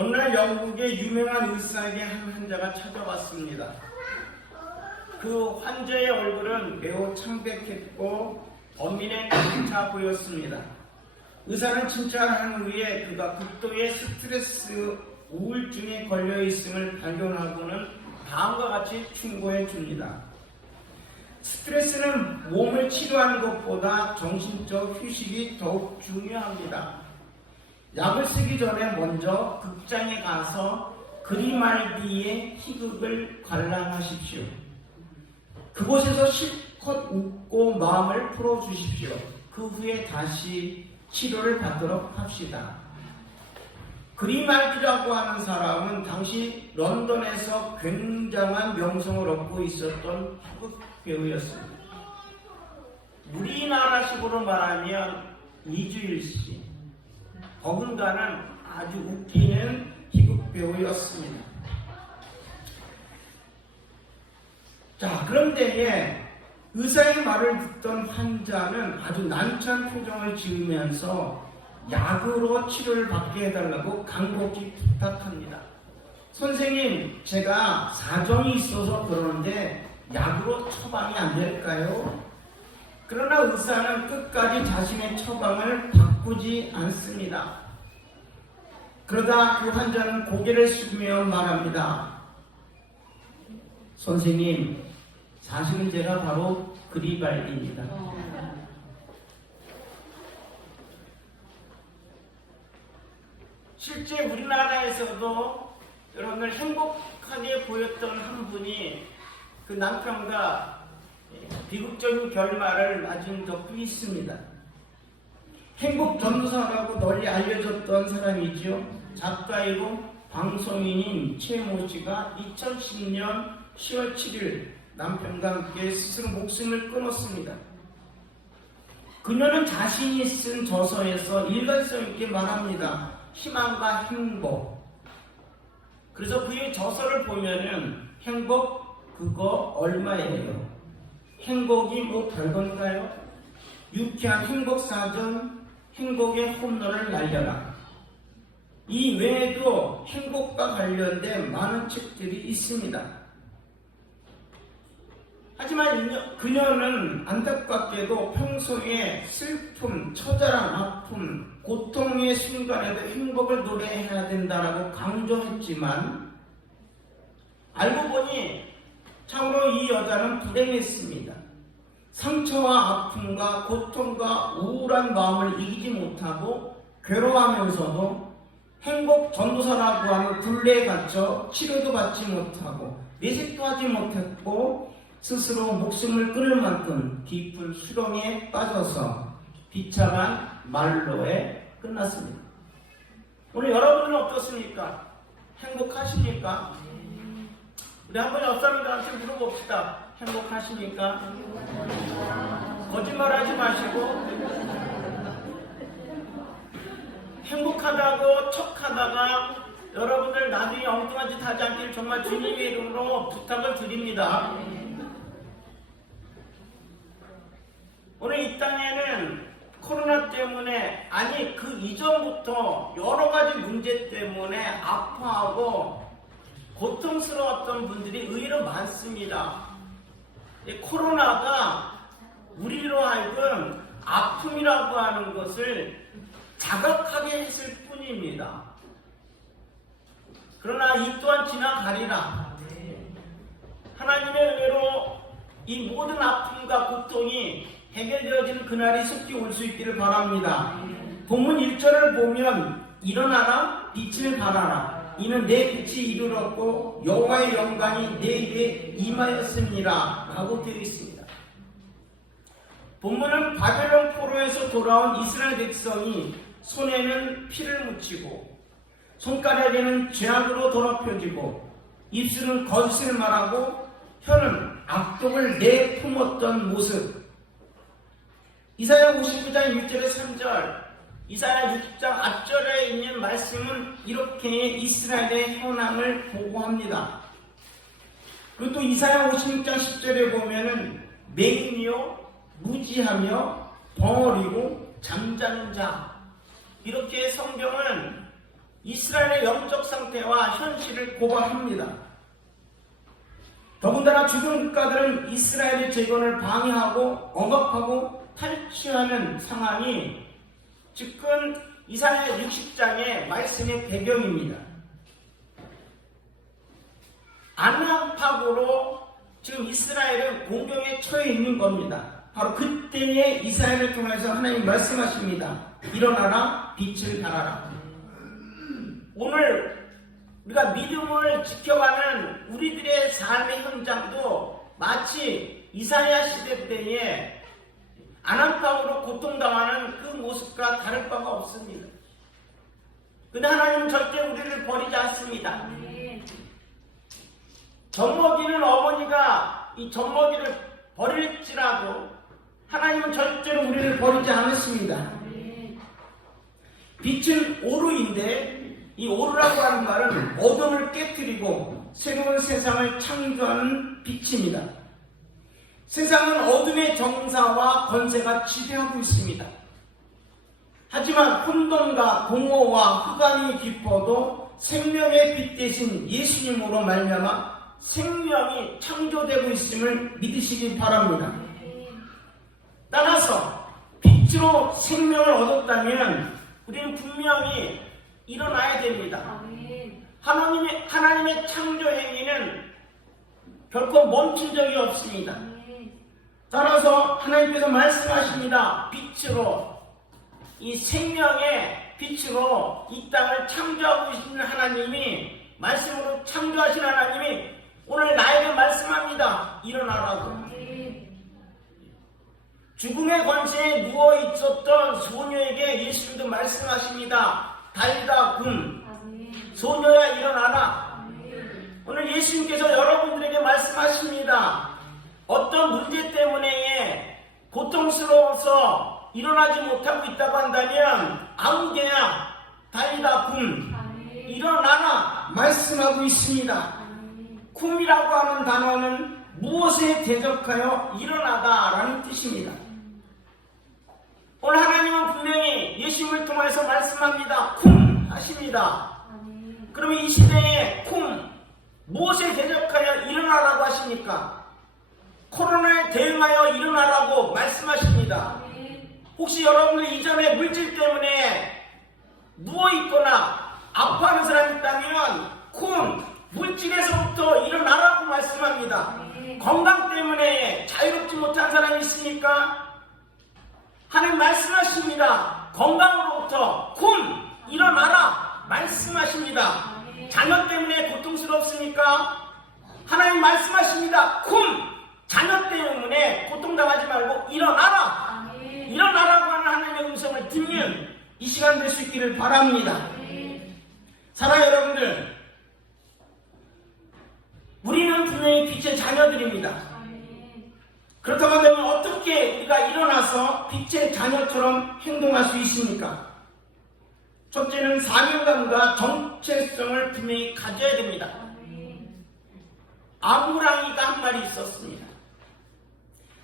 어느 날 영국의 유명한 의사에게 한 환자가 찾아왔습니다. 그 환자의 얼굴은 매우 창백했고 범인의 차 보였습니다. 의사는 진찰한 후에 그가 극도의 스트레스 우울증에 걸려 있음을 발견하고는 다음과 같이 충고해 줍니다. 스트레스는 몸을 치료하는 것보다 정신적 휴식이 더욱 중요합니다. 약을 쓰기 전에 먼저 극장에 가서 그리말디의 희극을 관람하십시오. 그곳에서 실컷 웃고 마음을 풀어주십시오. 그 후에 다시 치료를 받도록 합시다. 그리말디라고 하는 사람은 당시 런던에서 굉장한 명성을 얻고 있었던 희극 배우였습니다. 우리나라식으로 말하면 이주일 씨, 더군다나 아주 웃기는 희극 배우였습니다. 자, 그런데 의사의 말을 듣던 환자는 아주 난처한 표정을 지으면서 약으로 치료를 받게 해달라고 간곡히 부탁합니다. 선생님, 제가 사정이 있어서 그러는데 약으로 처방이 안 될까요? 그러나 의사는 끝까지 자신의 처방을 바꾸지 않습니다. 그러다 그 환자는 고개를 숙이며 말합니다. 선생님, 사실은 제가 바로 그리발디입니다. 실제 우리나라에서도 여러분들 행복하게 보였던 한 분이 그 남편과 비극적인 결말을 맞은 적도 있습니다. 행복 전도사라고 널리 알려졌던 사람이죠. 작가이고 방송인인 최모 씨가 2010년 10월 7일 남편과 함께 스스로 목숨을 끊었습니다. 그녀는 자신이 쓴 저서에서 일관성 있게 말합니다. 희망과 행복. 그래서 그의 저서를 보면은 행복 그거 얼마예요? 행복이 뭐 별건가요? 유쾌한 행복사전, 행복의 홈런을 날려라. 이 외에도 행복과 관련된 많은 책들이 있습니다. 하지만 그녀는 안타깝게도 평소에 슬픔, 처절한 아픔, 고통의 순간에도 행복을 노래해야 된다라고 강조했지만 알고 보니 참으로 이 여자는 불행했습니다. 상처와 아픔과 고통과 우울한 마음을 이기지 못하고 괴로워하면서도 행복 전도사라고 하는 굴레에 갇혀 치료도 받지 못하고 내색도 하지 못했고 스스로 목숨을 끊을 만큼 깊은 수렁에 빠져서 비참한 말로에 끝났습니다. 오늘 여러분은 어떻습니까? 행복하십니까? 우리 한번 옆 사람들한테 물어봅시다. 행복하십니까? 거짓말하지 마시고 행복하다고 척하다가 여러분들 나중에 엉뚱한 짓 하지 않길 정말 주님의 이름으로 부탁을 드립니다. 오늘 이 땅에는 코로나 때문에 아니 그 이전부터 여러 가지 문제 때문에 아파하고 고통스러웠던 분들이 의외로 많습니다. 코로나가 우리로 하여금 아픔이라고 하는 것을 자각하게 했을 뿐입니다. 그러나 이 또한 지나가리라. 하나님의 은혜로 이 모든 아픔과 고통이 해결되어지는 그날이 속히 올 수 있기를 바랍니다. 본문 1절을 보면 일어나라 빛을 발하라 이는 내 빛이 이르렀고 여호와의 영광이 내 입에 임하였습니다 라고 되어 있습니다. 본문은 바벨론 포로에서 돌아온 이스라엘 백성이 손에는 피를 묻히고 손가락에는 죄악으로 더럽혀지고 입술은 거짓을 말하고 혀는 악독을 내품었던 모습. 이사야 59장 1절에 3절, 이사야 60장 앞절에 있는 말씀은 이렇게 이스라엘의 현황을 보고합니다. 그리고 또 이사야 56장 10절에 보면은 맹인이요 무지하며 벙어리고 잠자는 자, 이렇게 성경은 이스라엘의 영적 상태와 현실을 고발합니다. 더군다나 주변 국가들은 이스라엘의 재건을 방해하고 억압하고 탈취하는 상황이 지금 이사야 60장의 말씀의 배경입니다. 아낙파고로 지금 이스라엘은 공경에 처해 있는 겁니다. 바로 그때의 이스라엘을 통해서 하나님 말씀하십니다. 일어나라, 빛을 발하라. 오늘 우리가 믿음을 지켜가는 우리들의 삶의 현장도 마치 이사야 시대 때에 아낙파고로 고통당하는 그 모습과 다를 바가 없습니다. 근데 하나님은 절대 우리를 버리지 않습니다. 젖먹이는 어머니가 이 젖먹이를 버릴지라도 하나님은 절대로 우리를 버리지 않았습니다. 빛은 오르인데 이 오르라고 하는 말은 어둠을 깨뜨리고 새로운 세상을 창조하는 빛입니다. 세상은 어둠의 정사와 권세가 지배하고 있습니다. 하지만 혼돈과 공허와 흑암이 깊어도 생명의 빛 대신 예수님으로 말미암아 생명이 창조되고 있음을 믿으시기 바랍니다. 따라서 빛으로 생명을 얻었다면 우리는 분명히 일어나야 됩니다. 하나님의 창조 행위는 결코 멈춘 적이 없습니다. 따라서 하나님께서 말씀하십니다. 빛으로, 이 생명의 빛으로 이 땅을 창조하고 있는 하나님이, 말씀으로 창조하신 하나님이 오늘 나에게 말씀합니다. 일어나라고. 죽음의 권세에 누워 있었던 소녀에게 예수님도 말씀하십니다. 달다 금, 소녀야 일어나라. 오늘 예수님께서 여러분들에게 말씀하십니다. 어떤 문제 때문에 고통스러워서 일어나지 못하고 있다고 한다면 아무개야 달다 금, 일어나라 말씀하고 있습니다. 쿰이라고 하는 단어는 무엇에 대적하여 일어나다라는 뜻입니다. 오늘 하나님은 분명히 예수님을 통해서 말씀합니다. 쿰 하십니다. 그러면 이 시대에 쿰, 무엇에 대적하여 일어나라고 하십니까? 코로나에 대응하여 일어나라고 말씀하십니다. 혹시 여러분들 이전에 물질 때문에 누워있거나 아파하는 사람이 있다면 쿰, 물질에서부터 일어나라고 말씀합니다. 건강 때문에 자유롭지 못한 사람이 있습니까? 하나님 말씀하십니다. 건강으로부터 쿰, 일어나라 말씀하십니다. 자녀 때문에 고통스럽습니까? 하나님 말씀하십니다. 쿰, 자녀 때문에 고통당하지 말고 일어나라. 일어나라고 하는 하나님의 음성을 듣는 이 시간 될 수 있기를 바랍니다. 사랑하는 여러분들, 우리는 분명히 빛의 자녀들입니다. 그렇다고 한다면 어떻게 우리가 일어나서 빛의 자녀처럼 행동할 수 있습니까? 첫째는 사명감과 정체성을 분명히 가져야 됩니다. 아무랑이가 한 마리 있었습니다.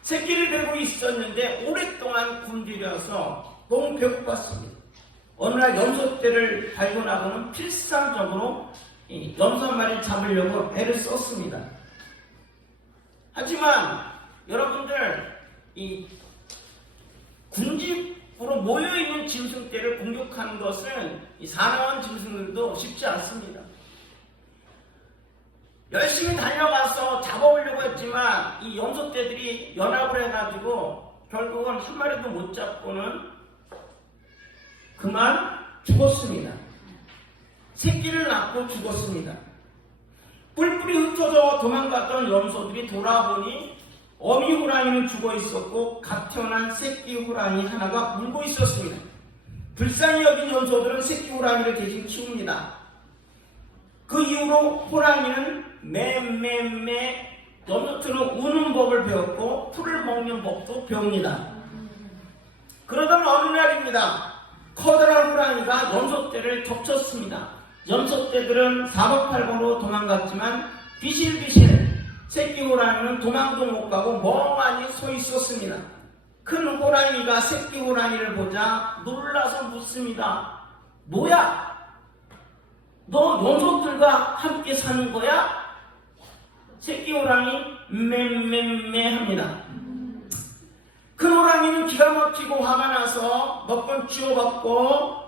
새끼를 베고 있었는데 오랫동안 굶주려서 너무 배고팠습니다. 어느 날 염소떼를 발견하고는 필사적으로 염소 한 마리를 잡으려고 애를 썼습니다. 하지만 여러분들, 이 군집으로 모여있는 짐승떼를 공격하는 것은 이 사나운 짐승들도 쉽지 않습니다. 열심히 달려가서 잡아오려고 했지만 이 염소떼들이 연합을 해가지고 결국은 한 마리도 못 잡고는 그만 죽었습니다. 새끼를 낳고 죽었습니다. 뿔뿔이 흩어져 도망갔던 염소들이 돌아보니 어미 호랑이는 죽어 있었고 갓 태어난 새끼 호랑이 하나가 울고 있었습니다. 불쌍히 여긴 염소들은 새끼 호랑이를 대신 키웁니다. 그 이후로 호랑이는 매매매 염소처럼 우는 법을 배웠고 풀을 먹는 법도 배웁니다. 그러던 어느 날입니다. 커다란 호랑이가 염소떼를 덮쳤습니다. 염소떼들은 사방팔방으로 도망갔지만 비실비실 새끼 호랑이는 도망도 못 가고 멍하니 서 있었습니다. 큰 호랑이가 새끼 호랑이를 보자 놀라서 묻습니다. 뭐야? 너 녀석들과 함께 사는 거야? 새끼 호랑이 맴맴매 합니다. 큰 호랑이는 기가 막히고 화가 나서 몇 번 쥐어봤고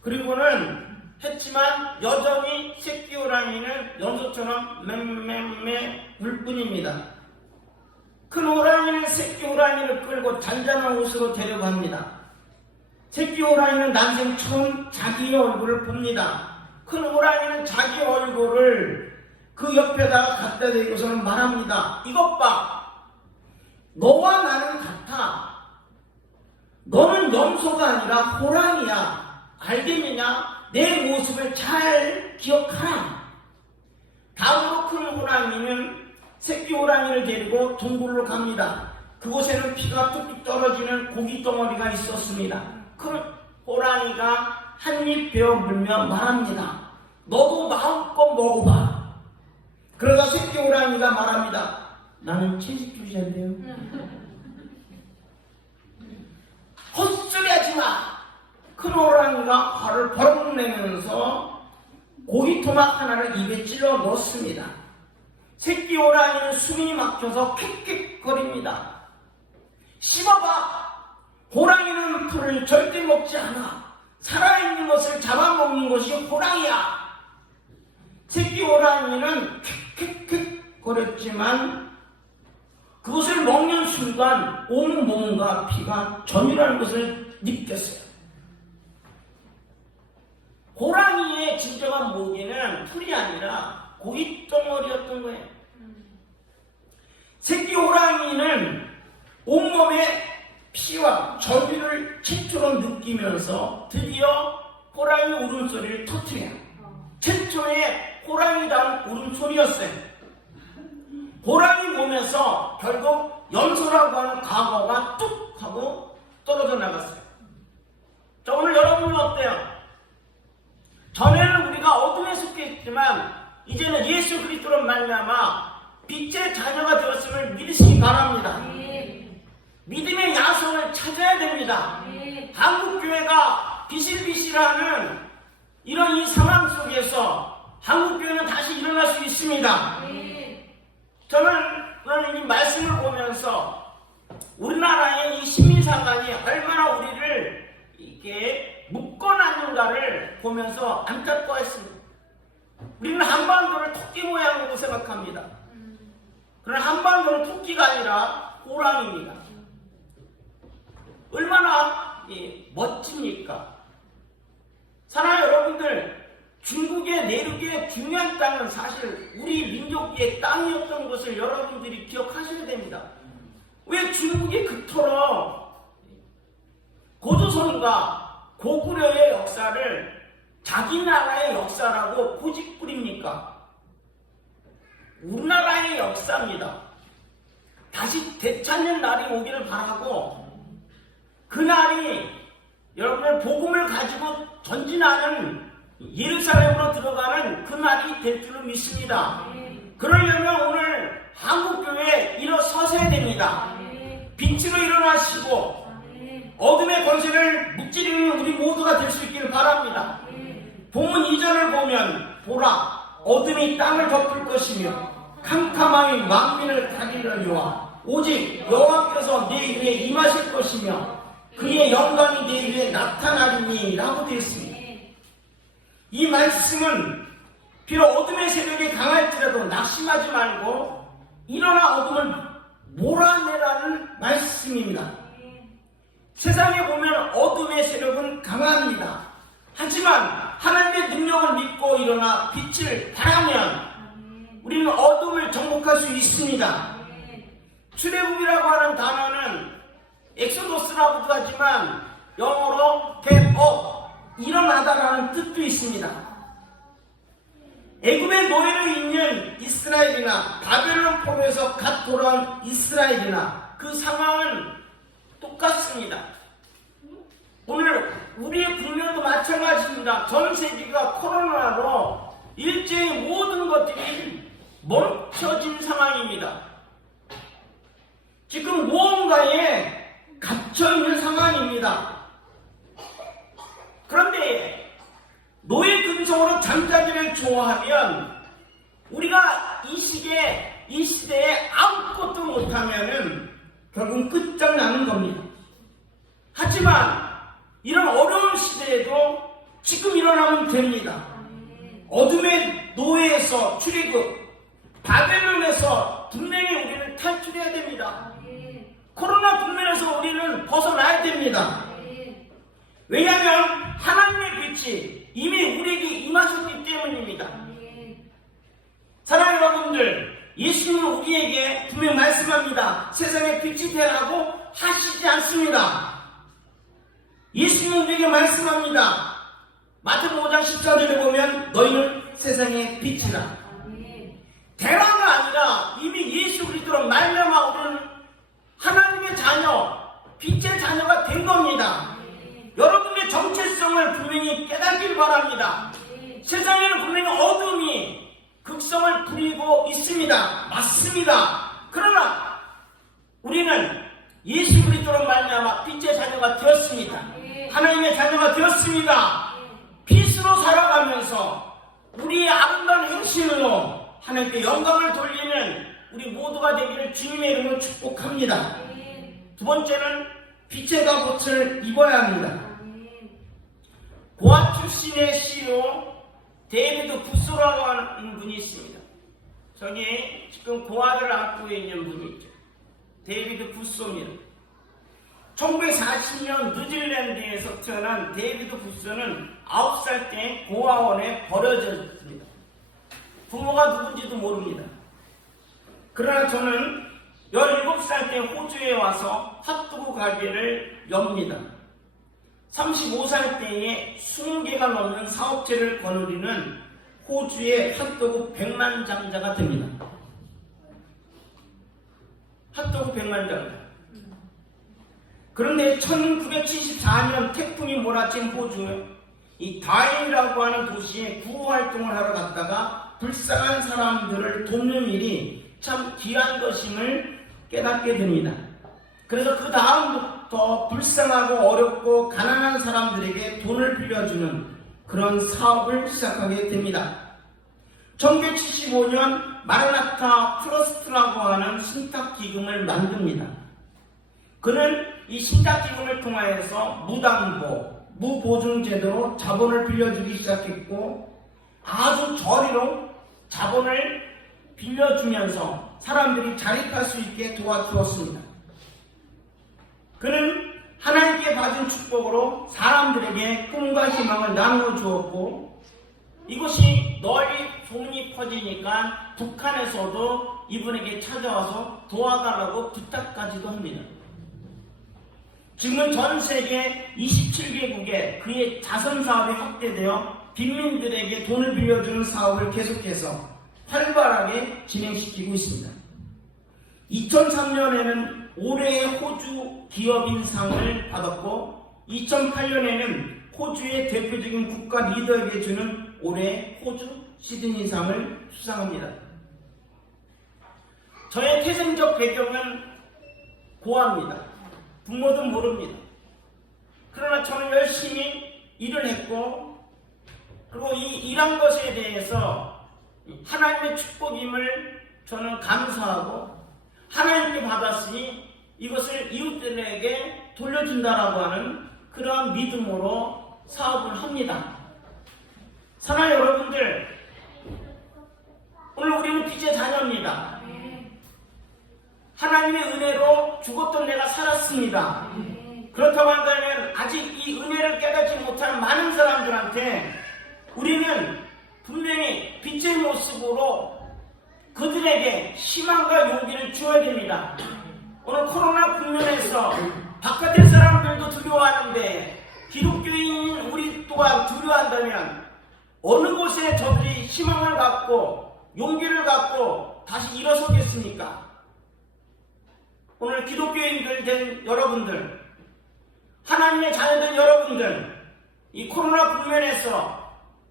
그리고는 했지만 여전히 새끼 호랑이는 연소처럼 맴맴매 울 뿐입니다. 큰 호랑이는 새끼 호랑이를 끌고 잔잔한 곳으로 데려갑니다. 새끼 호랑이는 난생 처음 자기의 얼굴을 봅니다. 큰 호랑이는 자기 얼굴을 그 옆에다가 갖다 대고서는 말합니다. 이것 봐. 너와 나는 같아. 너는 염소가 아니라 호랑이야. 알겠느냐? 내 모습을 잘 기억하라. 다음으로 큰 호랑이는 새끼 호랑이를 데리고 동굴로 갑니다. 그곳에는 피가 뚝뚝 떨어지는 고기 덩어리가 있었습니다. 큰 호랑이가 한 입 베어 물며 말합니다. 너도 마음껏 먹어봐. 그러다 새끼 호랑이가 말합니다. 나는 채식주의자인데요. 헛소리하지 마. 큰 호랑이가 화를 버럭 내면서 고기 토막 하나를 입에 찔러 넣습니다. 새끼 호랑이는 숨이 막혀서 킥킥거립니다. 씹어봐. 호랑이는 풀을 절대 먹지 않아. 살아있는 것을 잡아먹는 것이 호랑이야. 새끼 호랑이는 킥킥킥 거렸지만 그것을 먹는 순간 온몸과 피가 전율하는 것을 느꼈어요. 호랑이의 진정한 모기는 풀이 아니라 고깃덩어리였던 거예요. 새끼 호랑이는 온몸에 피와 전율을 최초로 느끼면서 드디어 호랑이 울음소리를 터뜨려요. 최초의 호랑이다운 울음소리였어요. 호랑이 몸에서 결국 염소라고 하는 과거가 뚝 하고 떨어져 나갔어요. 자, 오늘 여러분은 어때요? 전에는 우리가 어둠에 속해 있지만 이제는 예수 그리스도로 말미암아 빛의 자녀가 되었음을 믿으시기 바랍니다. 믿음의 야성을 찾아야 됩니다. 한국교회가 비실비실하는 이런 이 상황 속에서 한국교회는 다시 일어날 수 있습니다. 저는 오늘 이 말씀을 보면서 우리나라의 이 시민사관이 얼마나 우리를 이렇게 묶어놨는가를 보면서 안타까워했습니다. 우리는 한반도를 토끼 모양으로 생각합니다. 그러나 한반도는 토끼가 아니라 호랑이입니다. 얼마나 멋집니까? 사랑하는 여러분들, 중국의 내륙의 중요한 땅은 사실 우리 민족의 땅이었던 것을 여러분들이 기억하셔야 됩니다. 왜 중국이 그토록 고조선과 고구려의 역사를 자기 나라의 역사라고 고집부립니까? 우리나라의 역사입니다. 다시 되찾는 날이 오기를 바라고 그날이 여러분의 복음을 가지고 전진하는 예루살렘으로 들어가는 그 날이 될 줄을 믿습니다. 그러려면 오늘 한국교회에 일어서셔야 됩니다. 빛으로 일어나시고 어둠의 권세를 무찌르는 우리 모두가 될 수 있기를 바랍니다. 본문 2절을 보면 보라 어둠이 땅을 덮을 것이며 캄캄함이 만민을 가리려니와 오직 여호와께서 내 위에 임하실 것이며 그의 영광이 내 위에 나타나리니 라고 되어 있습니다. 이 말씀은 비록 어둠의 세력이 강할지라도 낙심하지 말고 일어나 어둠을 몰아내라는 말씀입니다. 세상에 보면 어둠의 세력은 강합니다. 하지만 하나님의 능력을 믿고 일어나 빛을 바라면 우리는 어둠을 정복할 수 있습니다. 출애굽이라고 하는 단어는 엑소도스라고도 하지만 영어로 get up, 일어나다라는 뜻도 있습니다. 애굽의 노예로 있는 이스라엘이나 바벨론 포로에서 갓 돌아온 이스라엘이나 그 상황은 똑같습니다. 오늘 우리의 국면도 마찬가지입니다. 전 세계가 코로나로 일제히 모든 것들이 멈춰진 상황입니다. 지금 무언가에 갇혀있는 상황입니다. 그런데 노예 근성으로 잠자기를 좋아하면 우리가 이 시대에 아무것도 못하면은 결국 끝장나는 겁니다. 하지만 이런 어려운 시대에도 지금 일어나면 됩니다. 어둠의 노예에서 출애굽, 바벨론에서 분명히 우리는 탈출해야 됩니다. 코로나 국면에서 우리는 벗어나야 됩니다. 왜냐하면 하나님의 빛이 이미 우리에게 임하셨기 때문입니다. 사랑하는 여러분들, 예수님은 우리에게 분명히 말씀합니다. 세상에 빛이 되라고 하시지 않습니다. 예수님은 우리에게 말씀합니다. 마태복음 5장 14절에 보면 너희는 세상의 빛이라. 대라가 아니라 이미 예수 그리스도로 말미암아 우리는 하나님의 자녀, 빛의 자녀가 된 겁니다. 여러분의 정체성을 분명히 깨닫길 바랍니다. 세상에는 분명히 어둠이 극성을 부리고 있습니다. 맞습니다. 그러나 우리는 예수 그리스도로 말미암아 빛의 자녀가 되었습니다. 하나님의 자녀가 되었습니다. 빛으로 살아가면서 우리의 아름다운 행실로 하나님께 영광을 돌리는 우리 모두가 되기를 주님의 이름으로 축복합니다. 두 번째는 빛의 갑옷을 입어야 합니다. 고아 출신의 CEO 데이비드 부소라고 하는 분이 있습니다. 저기 지금 고아를 안고 있는 분이 있죠. 데이비드 부소입니다. 1940년 뉴질랜드에서 태어난 데이비드 부소는 9살 때 고아원에 버려졌습니다. 부모가 누군지도 모릅니다. 그러나 저는 17살 때 호주에 와서 핫도그 가게를 엽니다. 35살 때에 20개가 넘는 사업체를 거느리는 호주의 핫도그 100만 장자가 됩니다. 핫도그 100만 장자. 그런데 1974년 태풍이 몰아친 호주 이 다인이라고 하는 도시에 구호활동을 하러 갔다가 불쌍한 사람들을 돕는 일이 참 귀한 것임을 깨닫게 됩니다. 그래서 그 다음부터 불쌍하고 어렵고 가난한 사람들에게 돈을 빌려주는 그런 사업을 시작하게 됩니다. 1975년 마라나타 트러스트라고 하는 신탁기금을 만듭니다. 그는 이 신탁기금을 통하여서 무담보, 무보증제도로 자본을 빌려주기 시작했고 아주 저리로 자본을 빌려주면서 사람들이 자립할 수 있게 도와주었습니다. 그는 하나님께 받은 축복으로 사람들에게 꿈과 희망을 나누어 주었고 이것이 널리 소문이 퍼지니까 북한에서도 이분에게 찾아와서 도와달라고 부탁까지도 합니다. 지금은 전 세계 27개국에 그의 자선 사업이 확대되어 빈민들에게 돈을 빌려주는 사업을 계속해서 활발하게 진행시키고 있습니다. 2003년에는 올해의 호주 기업인상을 받았고 2008년에는 호주의 대표적인 국가 리더에게 주는 올해 호주 시드니상을 수상합니다. 저의 태생적 배경은 고아입니다. 부모도 모릅니다. 그러나 저는 열심히 일을 했고 그리고 이 일한 것에 대해서 하나님의 축복임을 저는 감사하고 하나님께 받았으니 이것을 이웃들에게 돌려준다라고 하는 그러한 믿음으로 사업을 합니다. 사랑하는 여러분들, 오늘 우리는 빛의 자녀입니다. 하나님의 은혜로 죽었던 내가 살았습니다. 그렇다고 한다면 아직 이 은혜를 깨닫지 못한 많은 사람들한테 우리는 분명히 빛의 모습으로 그들에게 희망과 용기를 주어야 됩니다. 오늘 코로나 국면에서 바깥의 사람들도 두려워하는데 기독교인 우리 또한 두려워한다면 어느 곳에 저들이 희망을 갖고 용기를 갖고 다시 일어서겠습니까? 오늘 기독교인들 된 여러분들, 하나님의 자녀된 여러분들, 이 코로나 국면에서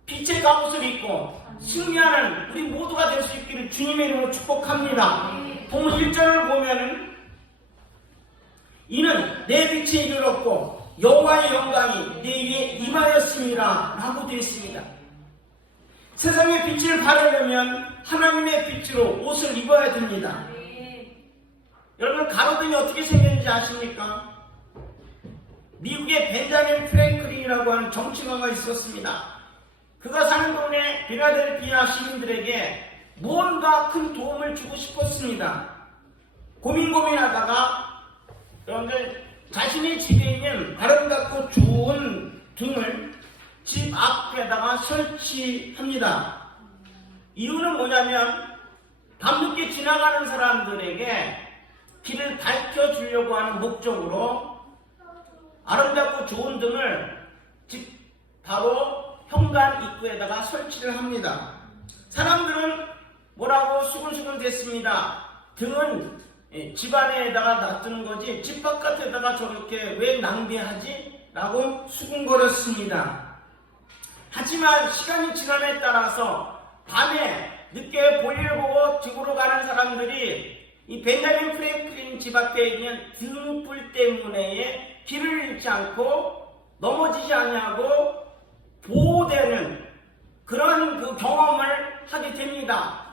빛의 갑옷을 입고 승리하는 우리 모두가 될 수 있기를 주님의 이름으로 축복합니다. 본문 1절을 보면은 이는 내 빛이 이르렀고 여호와의 영광이 내 위에 임하였습니다 라고 되어 있습니다. 세상의 빛을 발하려면 하나님의 빛으로 옷을 입어야 됩니다. 여러분, 가로등이 어떻게 생겼는지 아십니까? 미국의 벤자민 프랭클린이라고 하는 정치가가 있었습니다. 그가 사는 동네 필라델피아 시민들에게 무언가 큰 도움을 주고 싶었습니다. 고민하다가 여러분들 자신의 집에 있는 아름답고 좋은 등을 집 앞에다가 설치합니다. 이유는 뭐냐면 밤늦게 지나가는 사람들에게 길을 밝혀주려고 하는 목적으로 아름답고 좋은 등을 집 바로 현관 입구에다가 설치를 합니다. 사람들은 뭐라고 수근수근 됐습니다. 등은 집 안에다가 놔두는 거지 집 바깥에다가 저렇게 왜 낭비하지? 라고 수근거렸습니다. 하지만 시간이 지남에 따라서 밤에 늦게 볼일을 보고 집으로 가는 사람들이 이 벤자민 프랭클린 집 앞에 있는 등불 때문에 길을 잃지 않고 넘어지지 않냐고 보호되는 그런 그 경험을 하게 됩니다.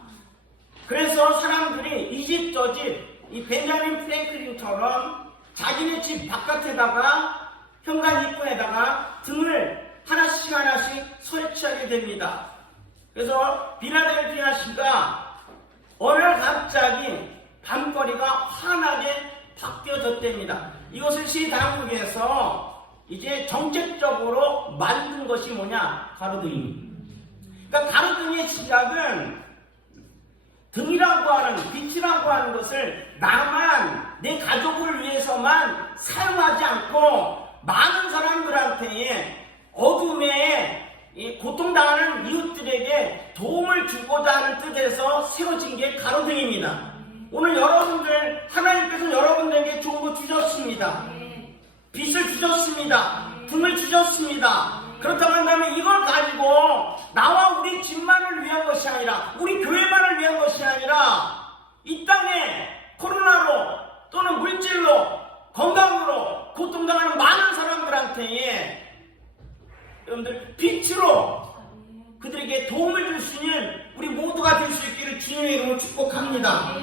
그래서 사람들이 이 집 저 집 이 벤자민 프랭클린처럼 자기네 집 바깥에다가 현관 입구에다가 등을 하나씩 설치하게 됩니다. 그래서 필라델피아시가 어느 날 갑자기 밤거리가 환하게 바뀌어졌답니다. 이것을 시 당국에서 이제 정책적으로 만든 것이 뭐냐? 가로등입니다. 그러니까 가로등의 시작은 등이라고 하는, 빛이라고 하는 것을 나만, 내 가족을 위해서만 사용하지 않고 많은 사람들한테 어둠에 고통당하는 이웃들에게 도움을 주고자 하는 뜻에서 세워진 게 가로등입니다. 오늘 여러분들, 하나님께서 여러분들에게 좋은 거 주셨습니다. 빛을 주셨습니다. 등을 주셨습니다. 그렇다고 한다면 이걸 가지고 나와 우리 집만을 위한 것이 아니라, 우리 교회만을 위한 것이 아니라 이 땅에 코로나로 또는 물질로 건강으로 고통당하는 많은 사람들한테 여러분들 빛으로 그들에게 도움을 줄 수 있는 우리 모두가 될 수 있기를 주님의 이름으로 축복합니다.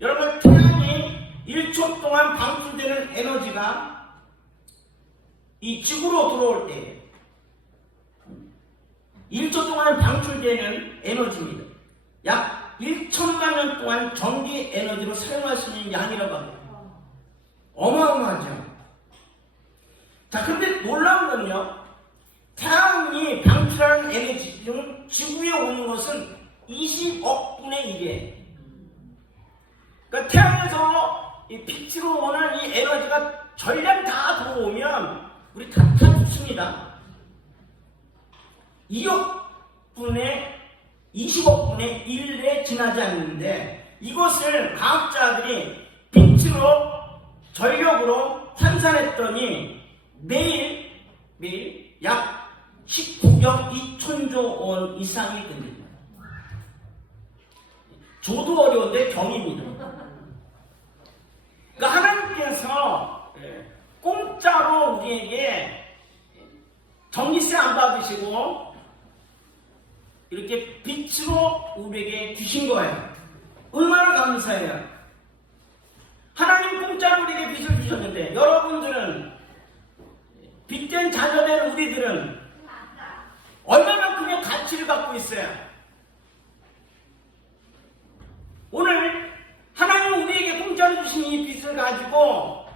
여러분, 태양이 1초 동안 방출되는 에너지가 이 지구로 들어올 때 1초 동안 방출되는 에너지입니다. 약 1천만 년 동안 전기 에너지로 사용할 수 있는 양이라고 합니다. 어마어마하죠. 자, 그런데 놀라운 건요, 태양이 방출하는 에너지 중 지구에 오는 것은 20억 분의 1이에요. 그러니까 태양에서 이 빛으로 오는 이 에너지가 전량 다 들어오면 우리 다 죽습니다. 2억 분의 20억 분의 1에 지나지 않는데, 이것을 과학자들이 빛으로 전력으로 환산했더니 매일 약 19억 2천조 원 이상이 됩니다. 조도 어려운데 경입니다. 그러니까 하나님께서 공짜로 우리에게 전기세 안 받으시고 이렇게 빛으로 우리에게 주신 거예요. 얼마나 감사해요. 하나님 공짜로 우리에게 빛을 주셨는데, 여러분들은, 빛된 자녀된 우리들은 얼마만큼의 가치를 갖고 있어요. 오늘 하나님 우리에게 공짜로 주신 이 빛을 가지고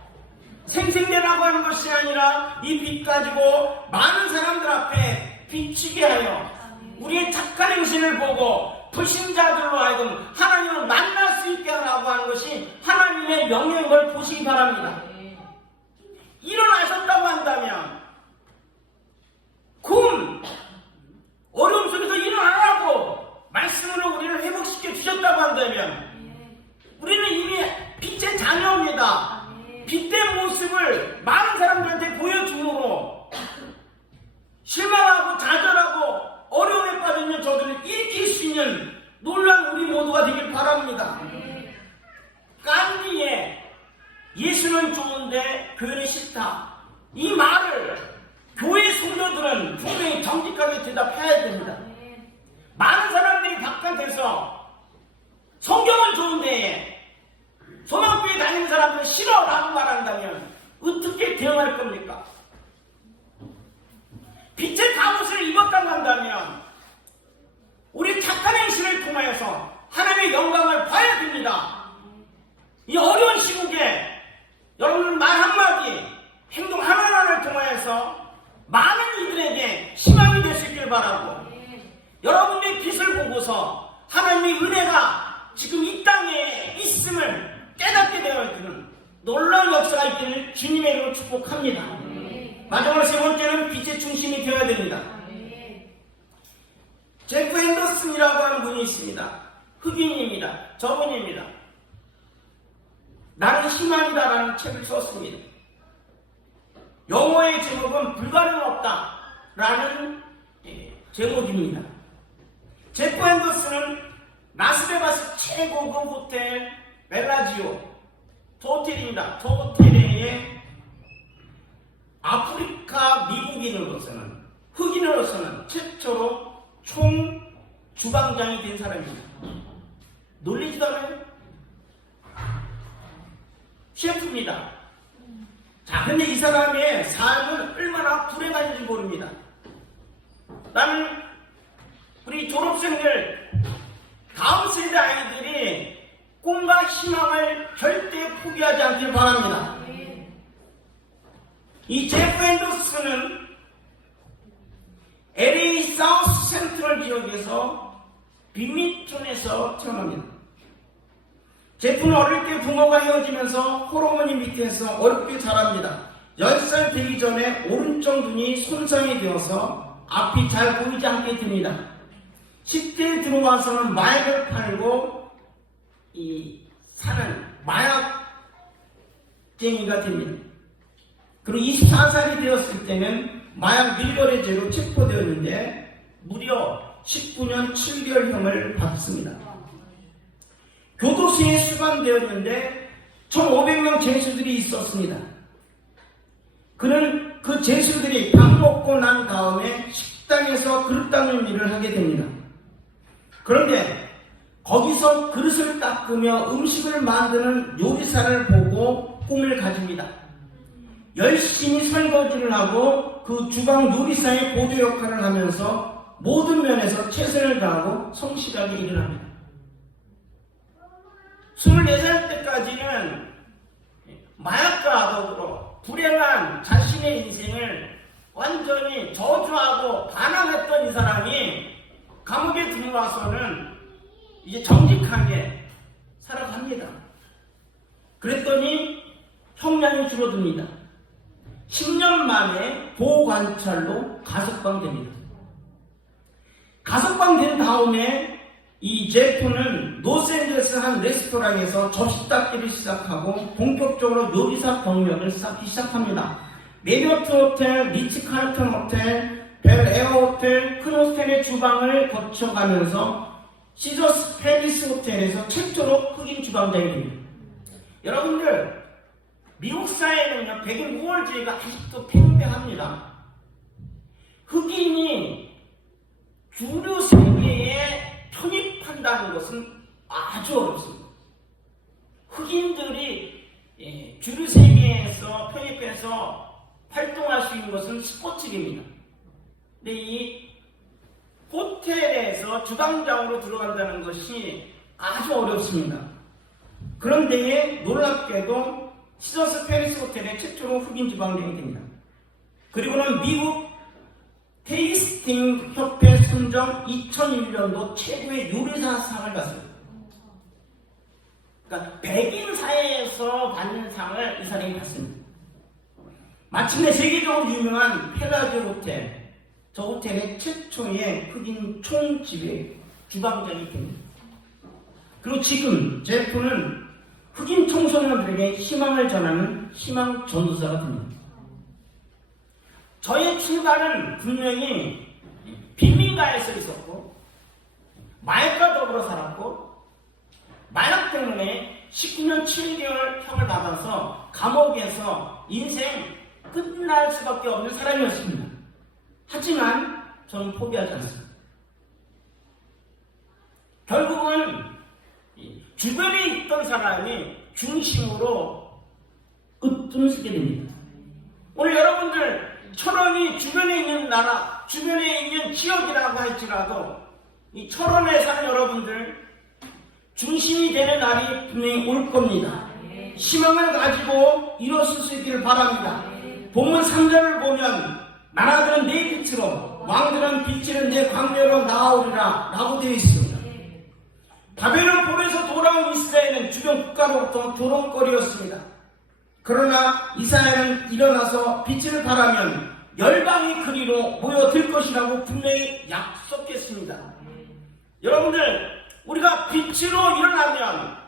생생되라고 하는 것이 아니라 이 빛 가지고 많은 사람들 앞에 비치게 하여 우리의 착한 행실을 보고 불신자들로 하여금 하나님을 만날 수 있게 하라고 하는 것이 하나님의 명령인 걸 보시기 바랍니다. 일어나셨다고 한다면, 어려움 속에서 일어나라고 말씀으로 우리를 회복시켜 주셨다고 한다면, 우리는 이미 빛의 자녀입니다. 빛된 모습을 많은 사람들한테 보여줌으로 실망하고 좌절하고 어려움에 빠져있는 저들을 일으킬 수 있는 놀라운 우리 모두가 되길 바랍니다. 간디의 예수는 좋은데 교회는 싫다, 이 말을 교회 성도들은 분명히 정직하게 대답해야 됩니다. 바라고, 여러분의 빛을 보고서 하나님의 은혜가 지금 이 땅에 있음을 깨닫게 되어지는 놀라운 역사가 있기를 주님의 이름으로 축복합니다. 마지막으로 세 번째는 빛의 중심이 되어야 됩니다. 제프 앤더슨이라고 하는 분이 있습니다. 흑인입니다. 저분입니다. 나는 희망이다라는 책을 썼습니다. 영어의 제목은 불가능 없다라는 제목입니다. 제프 앤더슨은 라스베가스 최고급 호텔 벨라지오 저 호텔입니다. 저 호텔에 아프리카 미국인으로서는, 흑인으로서는 최초로 총 주방장이 된 사람입니다. 놀리지도 않아요? 셰프입니다. 자, 근데 이 사람의 삶은 얼마나 불행한지 모릅니다. 나는 우리 졸업생들, 다음 세대 아이들이 꿈과 희망을 절대 포기하지 않길 바랍니다. 이 제프 앤더슨은 LA 사우스 센트럴 지역에서 빈민촌에서 태어납니다. 제프는 어릴 때 부모가 헤어지면서 홀어머니 밑에서 어렵게 자랍니다. 10살 되기 전에 오른쪽 눈이 손상이 되어서 앞이 잘 보이지 않게 됩니다. 10대에 들어와서는 마약을 팔고 사는 마약쟁이가 됩니다. 그리고 24살이 되었을 때는 마약 밀거래죄로 체포되었는데 무려 19년 7개월형을 받습니다. 교도소에 수감되었는데 1,500명 죄수들이 있었습니다. 그는 그 죄수들이 밥 먹고 난 다음에 식당에서 그릇 닦는 일을 하게 됩니다. 그런데 거기서 그릇을 닦으며 음식을 만드는 요리사를 보고 꿈을 가집니다. 열심히 설거지를 하고 그 주방 요리사의 보조 역할을 하면서 모든 면에서 최선을 다하고 성실하게 일을 합니다. 24살 때까지는 마약과 아덕으로 불행한 자신의 인생을 완전히 저주하고 반항했던 이 사람이 감옥에 들어와서는 이제 정직하게 살아갑니다. 그랬더니 형량이 줄어듭니다. 10년 만에 보호관찰로 가석방됩니다. 가석방된 다음에 이 제프는 로스앤젤레스 한 레스토랑에서 접시 닦기를 시작하고 본격적으로 요리사 경력을 쌓기 시작합니다. 메리어트 호텔, 리치 칼튼 호텔, 벨에어 호텔, 큰 호텔의 주방을 거쳐가면서 시저스 팰리스 호텔에서 최초로 흑인 주방장이 됩니다. 여러분들, 미국 사회는요, 백인 우월주의가 아직도 팽배합니다. 흑인이 주류 세계에 편입한다는 것은 아주 어렵습니다. 흑인들이 주류 세계에서 편입해서 활동할 수 있는 것은 스포츠입니다. 근데 이 호텔에서 주방장으로 들어간다는 것이 아주 어렵습니다. 그런데 놀랍게도 시저스 팰리스 호텔의 최초로 흑인 주방장이 됩니다. 그리고는 미국 테이스팅 협회 선정 2001년도 최고의 요리사상을 받습니다. 그러니까 백인 사회에서 받는 상을 이 사람이 받습니다. 마침내 세계적으로 유명한 펠라지오 호텔, 저 호텔의 최초의 흑인 총지배 주방장이 됩니다. 그리고 지금 제프는 흑인 청소년들에게 희망을 전하는 희망 전도사가 됩니다. 저의 출발은 분명히 빈민가에서 있었고 마약과 더불어 살았고 마약 때문에 19년 7개월 형을 받아서 감옥에서 인생 끝날 수밖에 없는 사람이었습니다. 하지만 저는 포기하지 않습니다. 결국은 주변에 있던 사람이 중심으로 으뜸쓰게 됩니다. 오늘 여러분들 철원이 주변에 있는 나라, 주변에 있는 지역이라고 할지라도 이 철원에 사는 여러분들 중심이 되는 날이 분명히 올 겁니다. 희망을 가지고 일어설 수 있기를 바랍니다. 본문 3절을 보면 나라들은 내 빛으로 왕들은 빛이는 내 광대로 나오리라 라고 되어 있습니다. 바벨론 포로에서 돌아온 이스라엘은 주변 국가로부터 조롱거리였습니다. 그러나 이사야는 일어나서 빛을 발하면 열방이 그리로 모여들 것이라고 분명히 약속했습니다. 여러분들, 우리가 빛으로 일어나면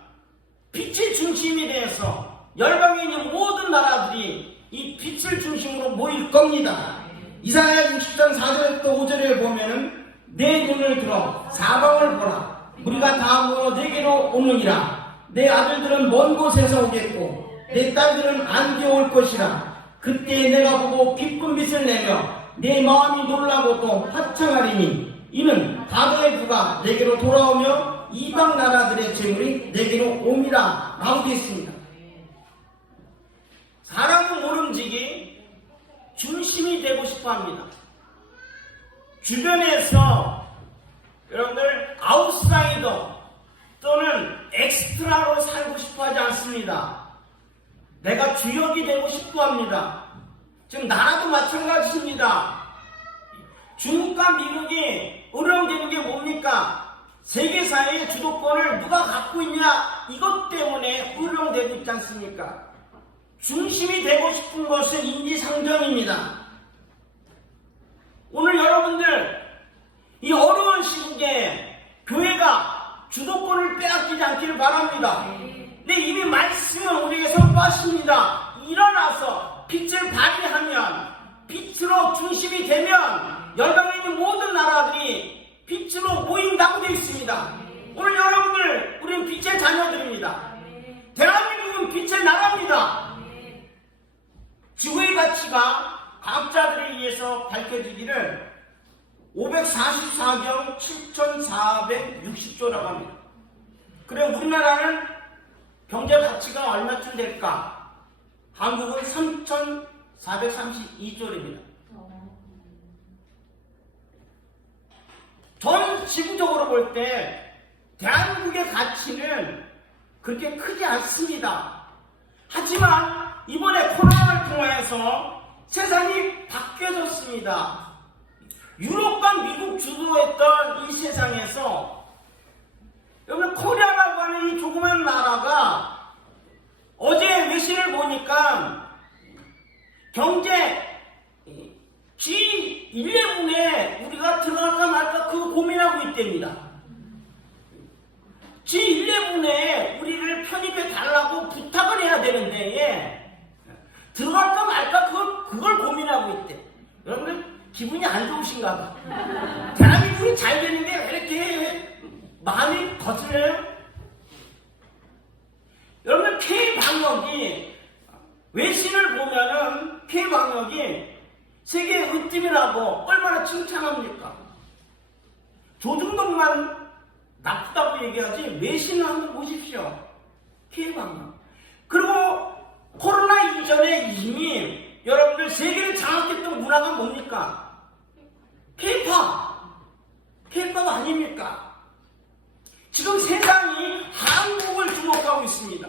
빛의 중심이 되어서 열방에 있는 모든 나라들이 이 빛을 중심으로 모일 겁니다. 이사야 60장 4절부터 5절에 보면은 내 눈을 들어 사방을 보라. 우리가 다 모여 내게로 오느니라. 내 아들들은 먼 곳에서 오겠고 내 딸들은 안개 올 것이라. 그때 내가 보고 기쁜 빛을 내며 내 마음이 놀라고 또 화창하리니 이는 바다의 부가 내게로 돌아오며 이방 나라들의 재물이 내게로 옴이라 라고 되어 있습니다. 사람은 모름지기 중심이 되고 싶어합니다. 주변에서 여러분들 아웃사이더 또는 엑스트라로 살고 싶어하지 않습니다. 내가 주역이 되고 싶어합니다. 지금 나라도 마찬가지입니다. 중국과 미국이 어려움되는 게 뭡니까? 세계사회의 주도권을 누가 갖고 있냐, 이것 때문에 어려움되고 있지 않습니까? 중심이 되고 싶은 것은 인지상정입니다. 오늘 여러분들 이 어려운 시국에 교회가 주도권을 빼앗기지 않기를 바랍니다. 네, 이미 말씀은 우리에게 선포하십니다. 일어나서 빛을 발휘하면, 빛으로 중심이 되면 열방에 있는 모든 나라들이 빛으로 모인다고 되어 있습니다. 오늘 여러분들, 우리는 빛의 자녀들입니다. 대한민국은 빛의 나라입니다. 지구의 가치가 과학자들에 의해서 밝혀지기를 544경 7460조라고 합니다. 그래, 우리나라는 경제 가치가 얼마쯤 될까? 한국은 3432조입니다. 전 지구적으로 볼 때 대한민국의 가치는 그렇게 크지 않습니다. 하지만 이번에 코로나를 통해서 세상이 바뀌어졌습니다. 유럽과 미국 주도했던 이 세상에서 여러분, 코리아라고 하는 이 조그만 나라가 어제 외신을 보니까 경제 G11에 우리가 들어갈까 말까 그 고민하고 있답니다. G11에 우리를 편입해 달라고 부탁을 해야 되는데 들어갈까 말까 그걸 고민하고 있대. 여러분들 기분이 안 좋으신가 봐. 대한민국이 잘 되는데 왜 이렇게 마음이 거슬려요? 여러분, K방역이 외신을 보면은 K방역이 세계 으뜸이라고 얼마나 칭찬합니까? 조중동만 나쁘다고 얘기하지 외신을 한번 보십시오. K방역. 그리고 코로나 이전에 이미 여러분들 세계를 장악했던 문화가 뭡니까? K-POP 아닙니까? 지금 세상이 한국을 주목하고 있습니다.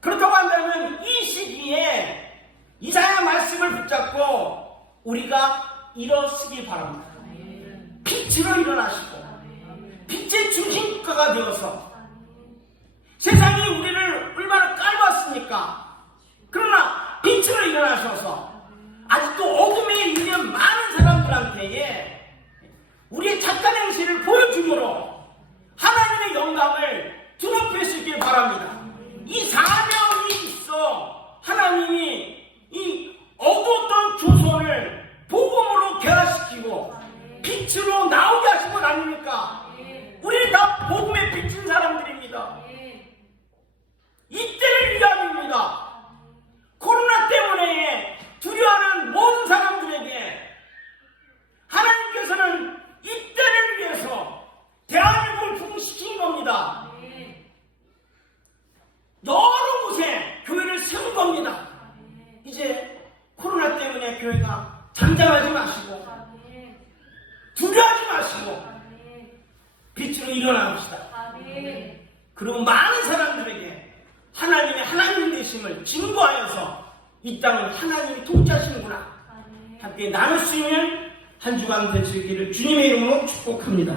그렇다고 한다면 이 시기에 이사야 말씀을 붙잡고 우리가 일어서기 바랍니다. 빛으로 일어나시고 빛의 중심가가 되어서 세상이 우리를 얼마나 깔봤습니까? 그러나 빛으로 일어나셔서 아직도 어둠에 있는 많은 사람들한테 우리의 착한 행실을 보여줌으로 하나님의 영광을 드높일 수 있길 바랍니다. 이 사명이 있어 하나님이 이 어두웠던 조선을 복음으로 변화시키고 빛으로 나오게 하신 것 아닙니까? 우리 다 복음에 비친 사람들입니다. 이때를 위함입니다. 코로나 때문에 두려워하는 모든 사람들에게 하나님께서는 이때를 위해서 대한민국을 부흥시킨 겁니다. 여러 곳에 교회를 세운 겁니다. 이제 코로나 때문에 교회가 잠잠하지 마시고 두려워하지 마시고 빛으로 일어나봅시다. 그리고 많은 사람들에게 하나님의 하나님 되심을 증거하여서 이 땅을 하나님이 통치하시는구나 함께 나눌 수 있는 한 주간 될 수 있기를 주님의 이름으로 축복합니다.